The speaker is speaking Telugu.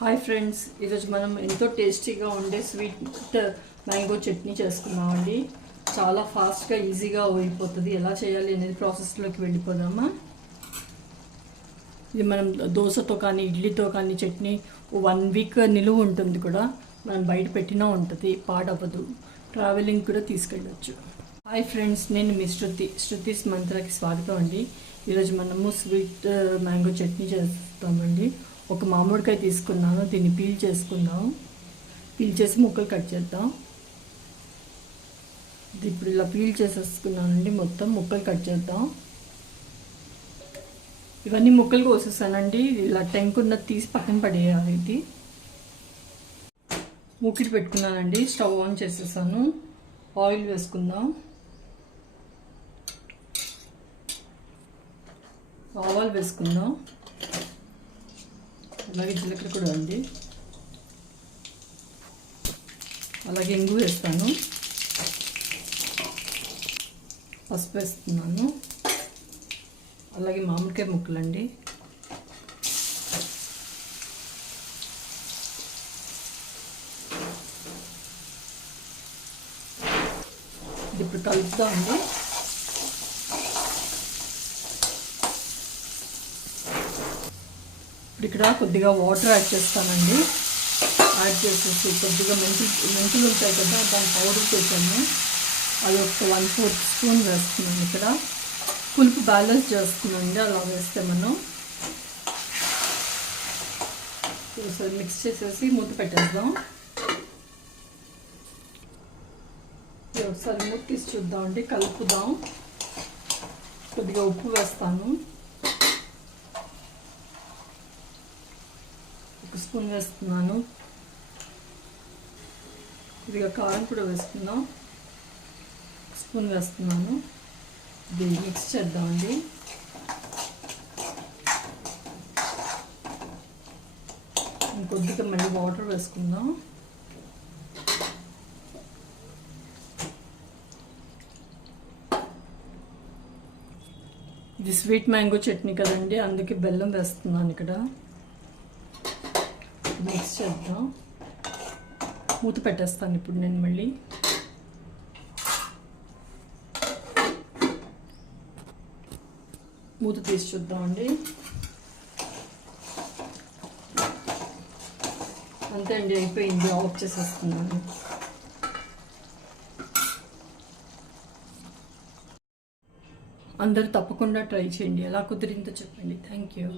హాయ్ ఫ్రెండ్స్, ఈరోజు మనం ఎంతో టేస్టీగా ఉండే స్వీట్ మ్యాంగో చట్నీ చేసుకున్నామండి. చాలా ఫాస్ట్గా ఈజీగా అయిపోతుంది. ఎలా చేయాలి అనేది ప్రాసెస్లోకి వెళ్ళిపోదామా. ఇది మనం దోశతో కానీ ఇడ్లీతో కానీ చట్నీ 1 వీక్ నిలువ ఉంటుంది కూడా. మనం బయట పెట్టినా ఉంటుంది, పాడవ్వదు. ట్రావెలింగ్ కూడా తీసుకెళ్ళవచ్చు. హాయ్ ఫ్రెండ్స్, నేను మీ శృతిస్ మంత్రాకి స్వాగతం అండి. ఈరోజు మనము స్వీట్ మ్యాంగో చట్నీ చేస్తామండి. ఒక మామిడికాయ తీసుకున్నాను, దీన్ని పీల్ చేసుకుందాం. పీల్ చేసి ముక్కలు కట్ చేద్దాం. ఇప్పుడు ఇలా పీల్ చేసేసుకున్నానండి, మొత్తం ముక్కలు కట్ చేద్దాం. ఇవన్నీ ముక్కలు కోసేసానండి. ఇలా టెంకున్నది తీసి పక్కన పడేయాలి. ఇది మూకిటి పెట్టుకున్నానండి, స్టవ్ ఆన్ చేసేసాను. ఆయిల్ వేసుకుందాం. ఆవాలు వేసుకుందాం. అలాగే జీలకర్ర కూడా అండి. అలాగే ఇంగు వేస్తాను. పసుపు వేస్తున్నాను. అలాగే మామిడికాయ ముక్కలండి. ఇది ఇప్పుడు కలుపుతామండి. ఇప్పుడు ఇక్కడ కొద్దిగా వాటర్ యాడ్ చేస్తానండి. యాడ్ చేసేసి కొద్దిగా మెంతులు ఉంటాయి కదా, దాన్ని పౌడర్ చేసాను. అది ఒక 1/4 స్పూన్ వేస్తున్నాను. ఇక్కడ పులుపు బ్యాలెన్స్ చేస్తున్నానండి. అలా వేస్తే మనం ఒకసారి మిక్స్ చేసేసి మూత పెట్టేద్దాం. ఒకసారి మూత తీసి చూద్దామండి, కలుపుదాం. కొద్దిగా ఉప్పు వేస్తాను. 1 స్పూన్ వేస్తున్నాను. కొద్దిగా కారం కూడా వేసుకుందాం. 1 స్పూన్ వేస్తున్నాను. దీన్ని మిక్స్ చేద్దామండి. ఇంకొద్దిగా మళ్ళీ వాటర్ వేసుకుందాం. ఇది స్వీట్ మ్యాంగో చట్నీ కదండి, అందుకే బెల్లం వేస్తున్నాను. ఇక్కడ మిక్స్ చేద్దాం. మూత పెట్టేస్తాను ఇప్పుడు నేను మళ్ళీ. మూత తీసి చూద్దామండి. అంతే అండి, అయిపోయింది. ఆఫ్ చేసేస్తున్నాను. అందరూ తప్పకుండా ట్రై చేయండి. ఎలా కుదిరిందో చెప్పండి. Thank you.